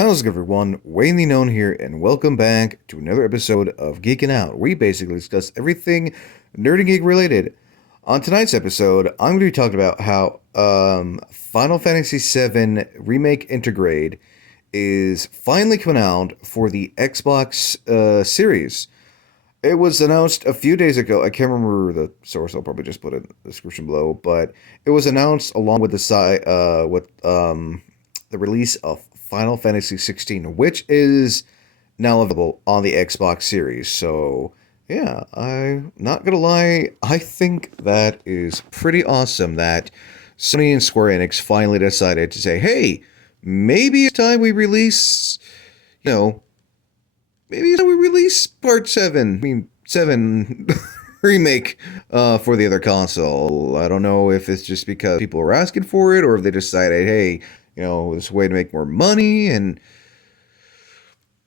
How's it, everyone? Wayne Known here, and welcome back to another episode of Geeking Out. We basically discuss everything nerd and geek related. On tonight's episode, I'm going to be talking about how Final Fantasy VII Remake Intergrade is finally coming out for the Xbox Series. It was announced a few days ago. I can't remember the source. I'll probably just put it in the description below. But it was announced along with the release of Final Fantasy 16, which is now available on the Xbox Series. So yeah, I'm not gonna lie. I think that is pretty awesome that Sony and Square Enix finally decided to say, "Hey, maybe it's time we release, you know." Maybe we release part 7. I mean, 7 remake for the other console. I don't know if it's just because people are asking for it or if they decided, hey, this way to make more money, and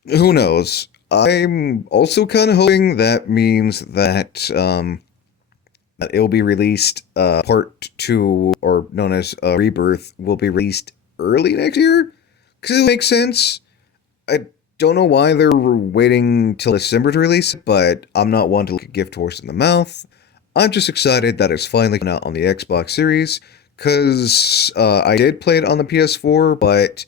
who knows. I'm also kind of hoping that means that that it'll be released, part 2, or known as Rebirth, will be released early next year, because it makes sense. I don't know why they're waiting till December to release it, but I'm not one to look a gift horse in the mouth. I'm just excited that it's finally coming out on the Xbox Series, because I did play it on the PS4, but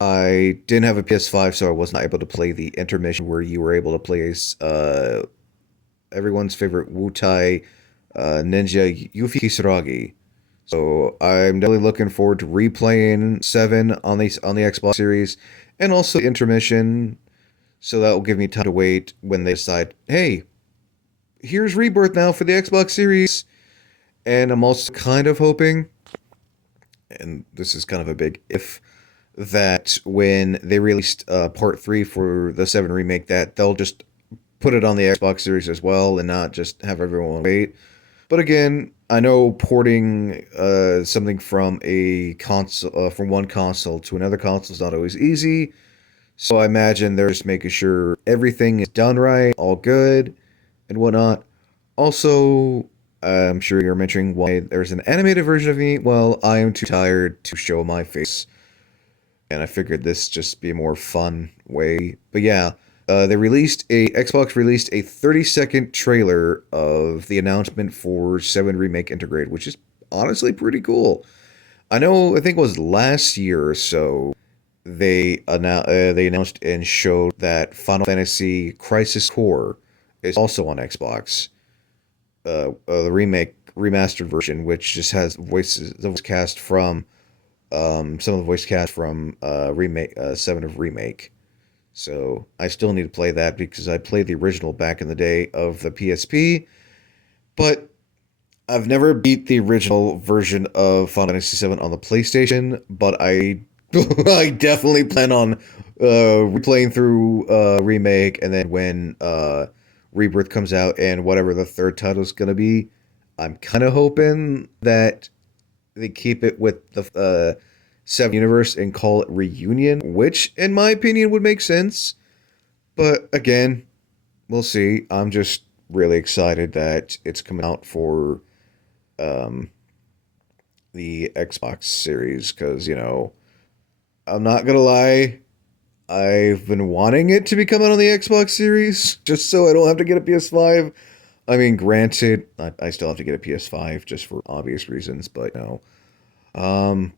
I didn't have a PS5, so I was not able to play the intermission where you were able to play as everyone's favorite Wutai ninja Yuffie Kisaragi. So I'm definitely looking forward to replaying 7 on the Xbox Series, and also intermission, so that will give me time to wait when they decide, hey, here's Rebirth now for the Xbox Series. And I'm also kind of hoping, and this is kind of a big if, that when they released part 3 for the 7 remake, that they'll just put it on the Xbox Series as well and not just have everyone wait. But again, I know porting something from a console, from one console to another console, is not always easy. So I imagine they're just making sure everything is done right, all good, and whatnot. Also, I'm sure you're mentioning why there's an animated version of me. Well, I am too tired to show my face, and I figured this just be a more fun way. But yeah. Xbox released a 30-second trailer of the announcement for 7 Remake Intergrade, which is honestly pretty cool. I think it was last year or so, they announced and showed that Final Fantasy Crisis Core is also on Xbox. The remastered version, which just has the voice cast from some of the voice cast from Remake 7 of Remake. So I still need to play that because I played the original back in the day of the PSP, but I've never beat the original version of Final Fantasy VII on the PlayStation. But I I definitely plan on replaying through Remake, and then when Rebirth comes out and whatever the third title is gonna be, I'm kind of hoping that they keep it with the 7 universe and call it Reunion, which in my opinion would make sense. But again, we'll see. I'm just really excited that it's coming out for the Xbox Series, because, I'm not gonna lie, I've been wanting it to be coming on the Xbox Series just so I don't have to get a PS5. I mean, granted, I still have to get a PS5 just for obvious reasons, but I'm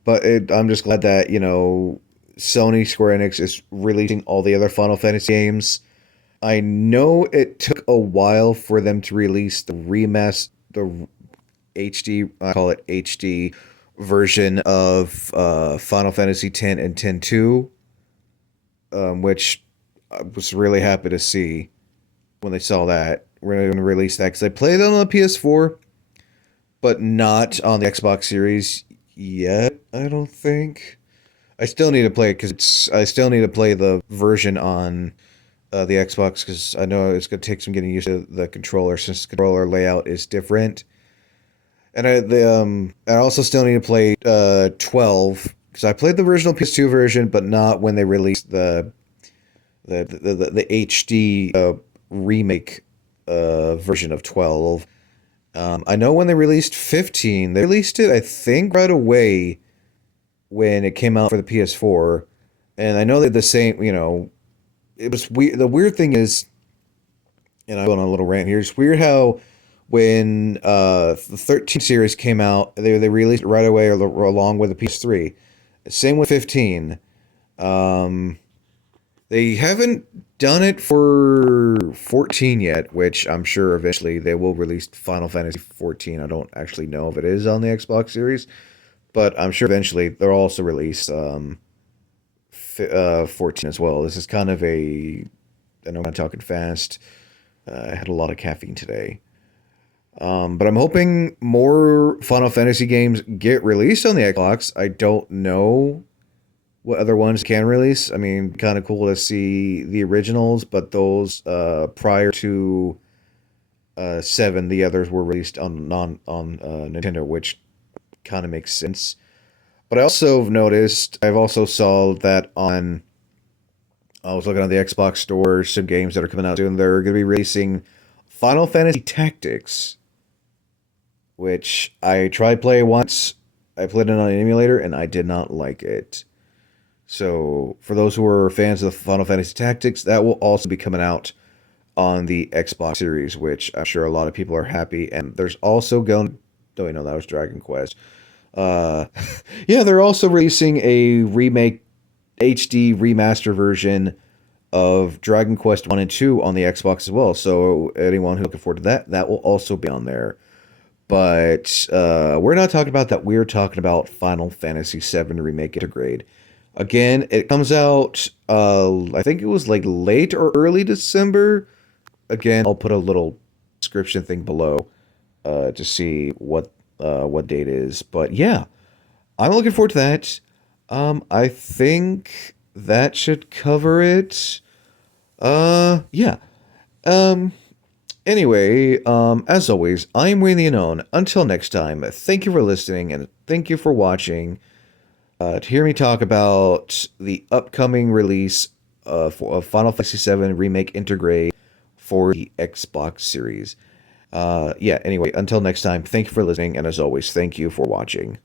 just glad that, Sony Square Enix is releasing all the other Final Fantasy games. I know it took a while for them to release the HD, I call it HD version of Final Fantasy X and X-2, which I was really happy to see when they saw that. We're going to release that because I played it on the PS4, but not on the Xbox Series yet, I don't think. I still need to play it because I still need to play the version on the Xbox, because I know it's going to take some getting used to the controller, since the controller layout is different. And I also still need to play 12, because I played the original PS2 version, but not when they released the HD remake version of 12. I know when they released 15, they released it, I think, right away when it came out for the PS4. And I know that the same, it was weird. The weird thing is, and I'm going on a little rant here. It's weird how when the 13 series came out, they released it right away or along with the PS3. Same with 15. Um, they haven't done it for 14 yet, which I'm sure eventually they will release Final Fantasy 14. I don't actually know if it is on the Xbox Series, but I'm sure eventually they'll also release 14 as well. This is kind of I know I'm talking fast. I had a lot of caffeine today. But I'm hoping more Final Fantasy games get released on the Xbox. I don't know what other ones can release. I mean, kind of cool to see the originals, but those prior to 7, the others were released on Nintendo, which kind of makes sense. But I also noticed, I've also saw that on, I was looking on the Xbox store, some games that are coming out soon. They're going to be releasing Final Fantasy Tactics, which I tried playing once. I played it on an emulator and I did not like it. So, for those who are fans of the Final Fantasy Tactics, that will also be coming out on the Xbox Series, which I'm sure a lot of people are happy. And there's also going. Oh, wait, no, that was Dragon Quest. Uh, yeah, they're also releasing a remake HD remaster version of Dragon Quest 1 and 2 on the Xbox as well. So, anyone who's looking forward to that, that will also be on there. But we're not talking about that. We're talking about Final Fantasy VII Remake Intergrade. Again, it comes out, I think it was like late or early December. Again, I'll put a little description thing below to see what date it is. But yeah, I'm looking forward to that. I think that should cover it. Yeah. Um, Anyway, as always, I'm Wayne the Unknown. Until next time, thank you for listening and thank you for watching. To hear me talk about the upcoming release of Final Fantasy VII Remake Intergrade for the Xbox Series. Yeah, anyway, until next time, thank you for listening, and as always, thank you for watching.